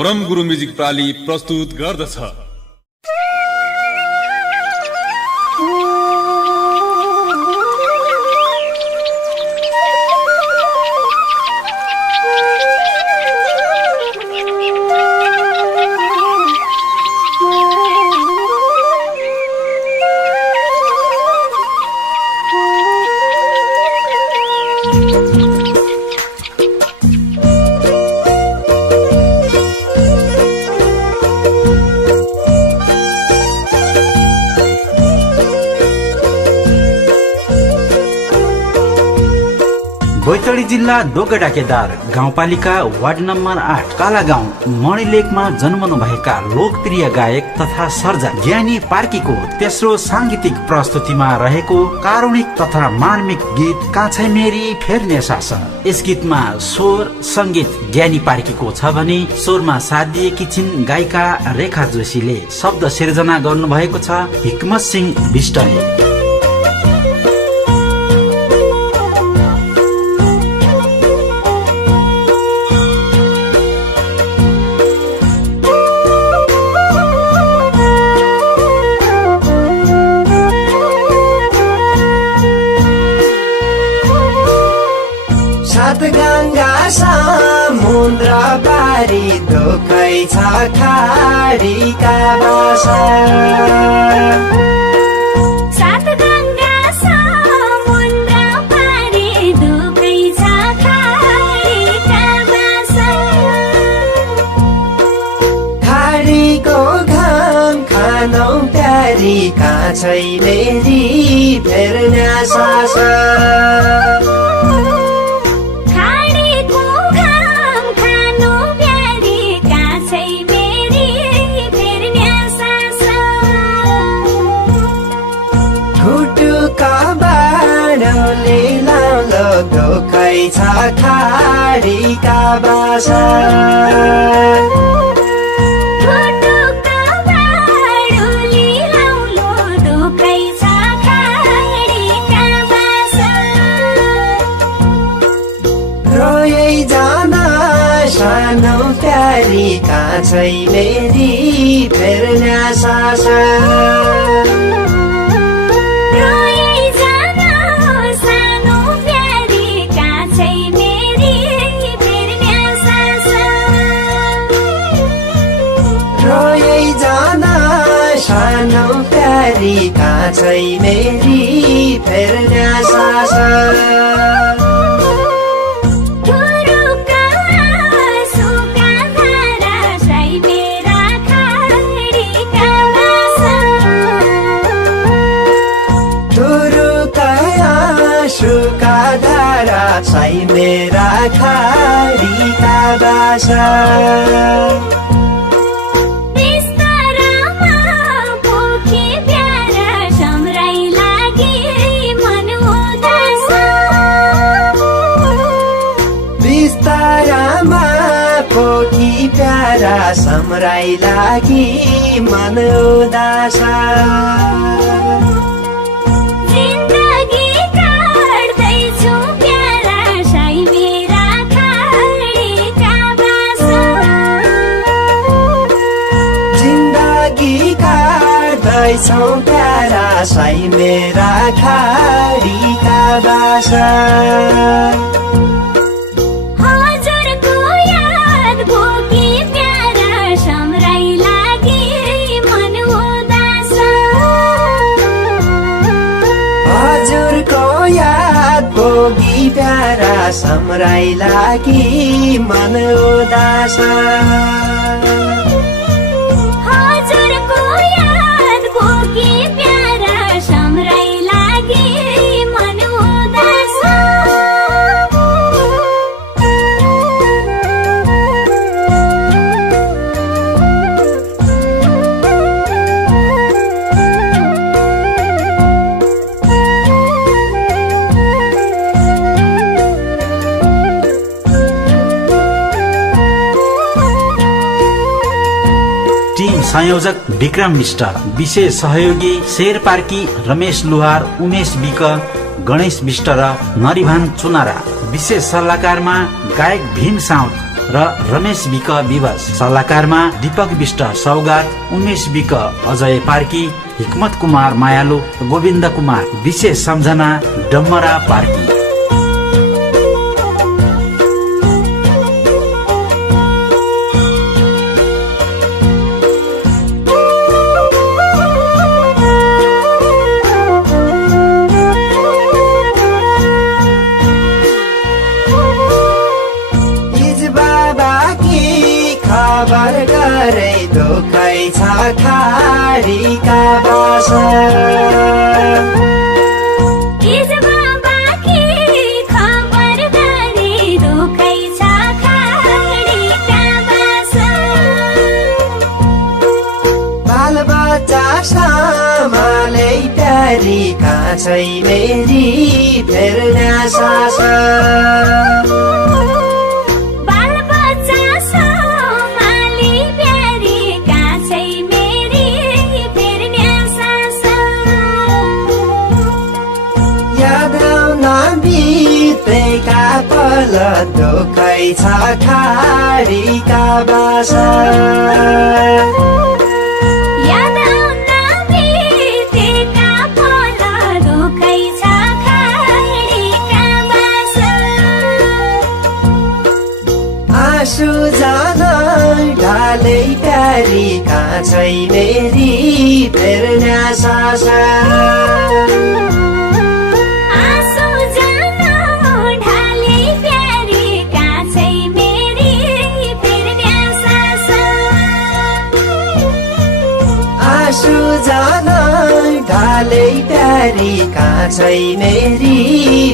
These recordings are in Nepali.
ब्रह्मगुरु म्युजिक प्राली प्रस्तुत गर्दछ। बैतडी जिल्ला दोगडा केदार गाउँपालिका वार्ड नम्बर 8 काला गाउँ मणिलेकमा जन्मनु भएका लोकप्रिय गायक तथा सर्जक ज्ञानी पार्कीको तेस्रो सांगीतिक प्रस्तुतिमा रहेको कारुणिक तथा मार्मिक गीत काछै मेरी फेर्ने सास। यस गीतमा स्वर संगीत ज्ञानी पार्कीको छ भने स्वरमा साथ दिएकी छिन् गायिका रेखा जोशीले। शब्द सिर्जना गर्नु भएको छ हिक्मत सिंह विष्टले। गंगा समुद्र पारी दुखै छ खाडीका बासा। सात गंगा समुद्र पारी दुखै छ खाडीका बासा। खाडीको घाम खानौ प्यारी काछै मेरी फेर्ने सास। दुखै छ खाडीका बासा। रोयै जान सानो प्यारी काछै मेरी फेर्ने सास। सानो प्यारी काछै मेरी फेर्ने सास। सुका धारा छै मेरा खाडीका बासा। प्यारा सम्राई लागि मन उदासा। जिन्दगी काट्दैछु प्यारा साई मेरा खाडीका बासा। जिन्दगी काट्दैछु प्यारा साई मेरा खाडीका बासा। प्यारा सम्राई लागि मन उदासा। हजुरको याद भोगी प्यारा सम्राई लागि मन उदासा। संयोजक विक्रम मिष्ट, विशेष सहयोगी शेर पार्की, रमेश लुहार, उमेश विक, गणेश विष्ट र नरिभान चुनारा। विशेष सल्लाहकारमा गायक भीम साउद, र रमेश विक विवश। सल्लाहकारमा दीपक विष्ट सौगात, उमेश विक अजय पार्की, हिक्मत कुमार मायालु, गोविन्द कुमार, विशेष सम्झना डम्मरा पार्की। खाडीका बासा इज बाबा की खबर गरे दुखै छ खाडीका बासा। बालबच्चा सम्हालै प्यारी काँचै मेरी फेर्ने सासा। पल दुखै छ खाडीका बासा। याद आउन बितेका पल दुखै छ खाडीका बासा। आँसु जान ढालै प्यारी काँचै मेरी फेर्ने सासा। जान ढालै प्यारी काँचै मेरी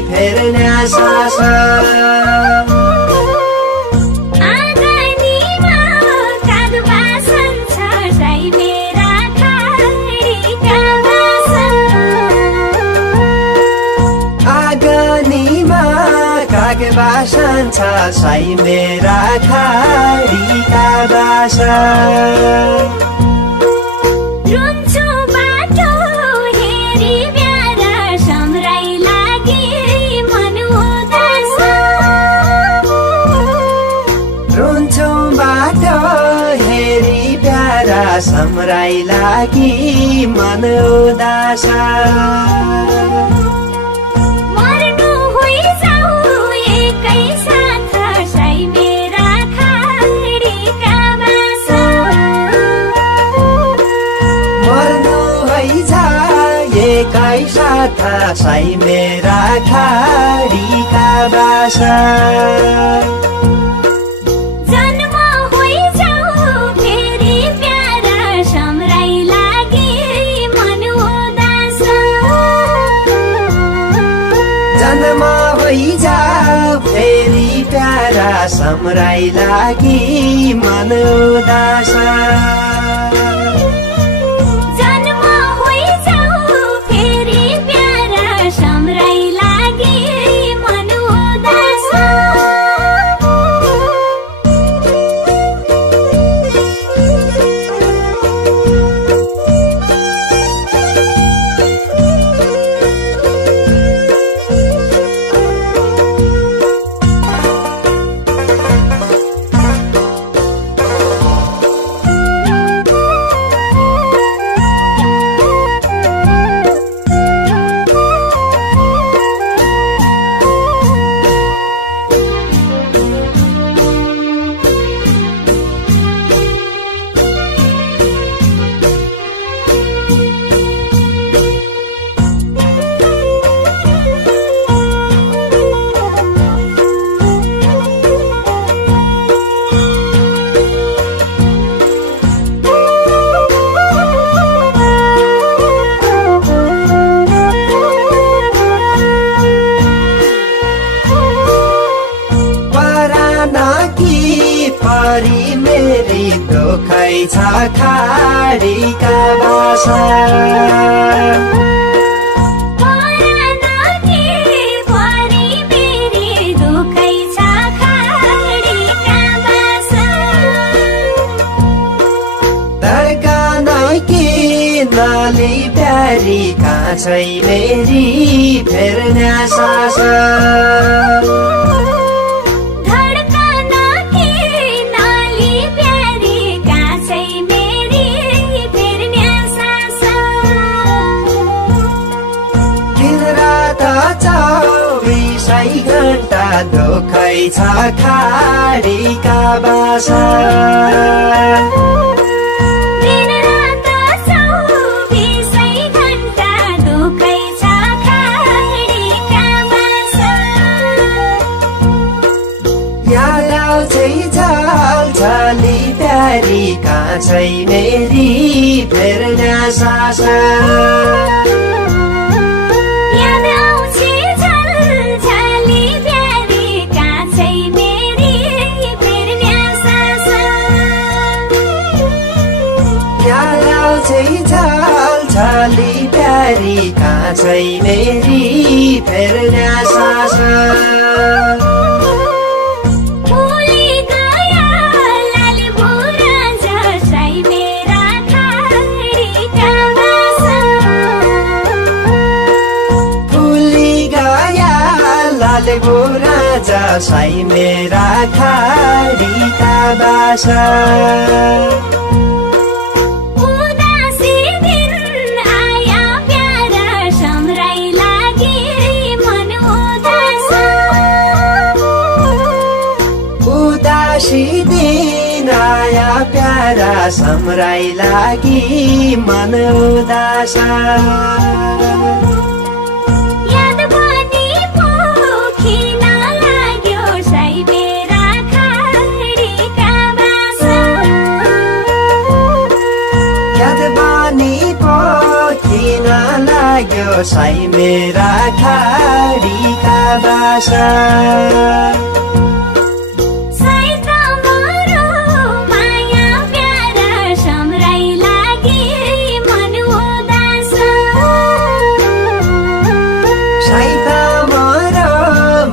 फेर्ने सासा। आँगनीमा काग बासन छ साई मेरा खाडीका बासा। आँगनीमा काग बासन छ साई मेरा खाडीका बासा। रुन्छु बाटो हेरी प्यारा सम्राई लागि मन उदास। रुन्छु बाटो हेरी प्यारा सम्राई लागि मन उदास। मर्नु होइजाऊ एकै साथ साई मेरा खाडीका बासा। मर्नु हैजा एकै साथ साई मेरा खाडीका बासा। जन्म होइजाऊ फेरि प्यारा सम्राई लागि मन उदास। जन्म हैजा फेरि प्यारा सम्राई लागि मन उदास। जन्म होइजाऊ फेरि प्यारा सम्राई लागि मन उदास। परी मेरी दुखै छ खाडीका बासा। नाली प्यारी काँचै मेरी फेर्ने सासा। धडकन के घण्टा दुखै छ खाडीका बासा झली प्यारी कान्छै मेरी फेर्न सासा याद आउँछ झली प्यारी कान्छै मेरी फेर्न सासा याद आउँछ झली प्यारी कान्छै मेरी फेर्न सासा जसै मेरा खाडीका बासा उदासी दिन आया प्यारा सम्राइ लागि मन उदास उदासी दिन आया प्यारा सम्राइ लागि मन उदास साई मेरा खाडीका बासा साइता मरो माया प्यारा सम्राइ लागि मन उदास साइता मरो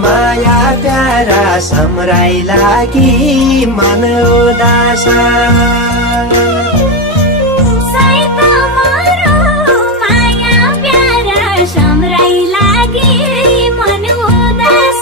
माया प्यारा सम्राइ लागि मन उदास सम्राइ लागि मन उदास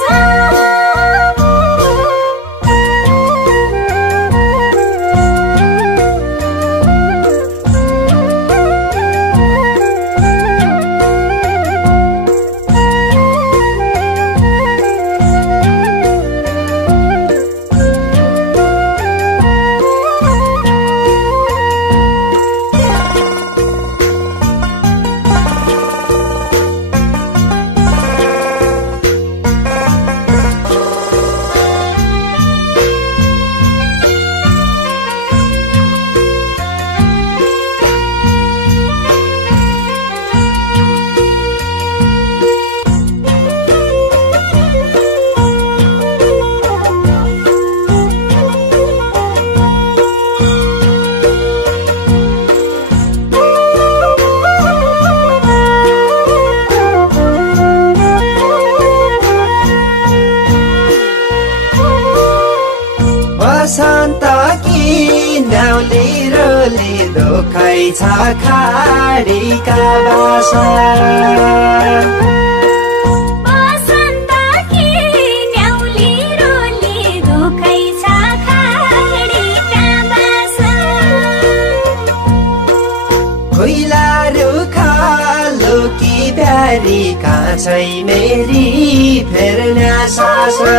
बसन्त कि न्याउली रोली दुखै छ खाडीका बासा बसन्त कि न्याउली रोली दुखै छ खाडीका बासा खुइला रुखा लुकी प्यारी कान्छै मेरी फेर्न सासा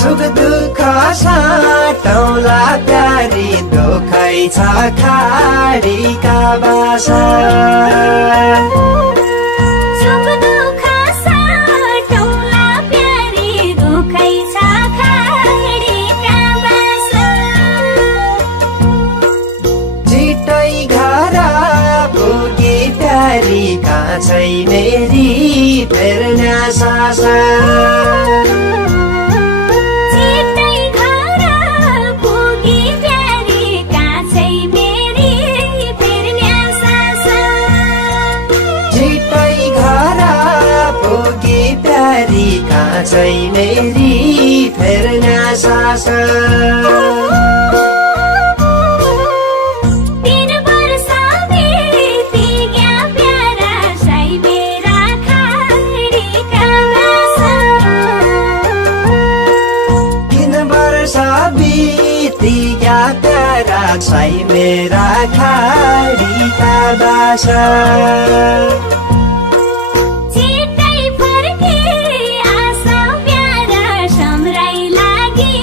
सुख दुःख साटौला प्यारी दुखै छ खाडीका बासा सुख दुःख साटौला प्यारी दुखै छ खाडीका बासा छिटै घर पुगी प्यारी कान्छै मेरी फेर्न सासा कान्छै मेरी फेर्न सासा 3 वर्ष बितिग्या प्यारा साई मेरा खाडीका बासा 3 वर्ष तिगा प्यारा छै मेरा खाडीका बासा छिट्टै फर्के आशा प्यारा सम्राई लागि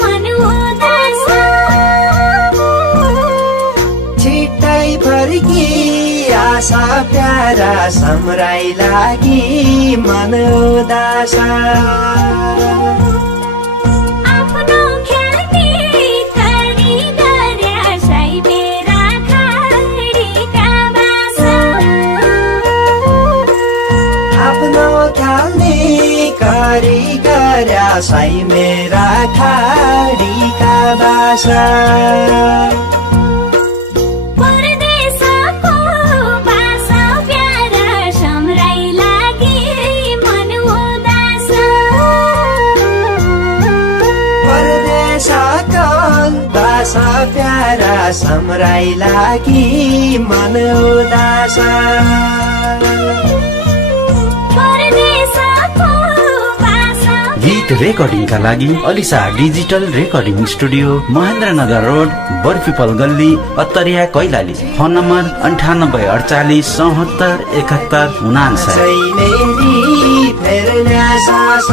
मन उदास छिट्टै फर्की आशा प्यारा सम्राई लागि मन उदास आफ्नो ख्याति करी गर्या सै मेरा खाडीका बासा आफ्नो ख्याल्ने करी गर्या सै मेरा खाडीका बासा परदेशको बासा प्यारा सम्राई लागि मन उदास परदेशको बासा प्यारा सम्राई लागि मन उदास परदेशको बासा गीत रेकर्डिङका लागि Alisa digital recording studio Mahendranagar road Barfipal गल्ली अत्तरिया कैलाली फोन नम्बर 9848 74 71 99 छै मेरी फेर्ना सास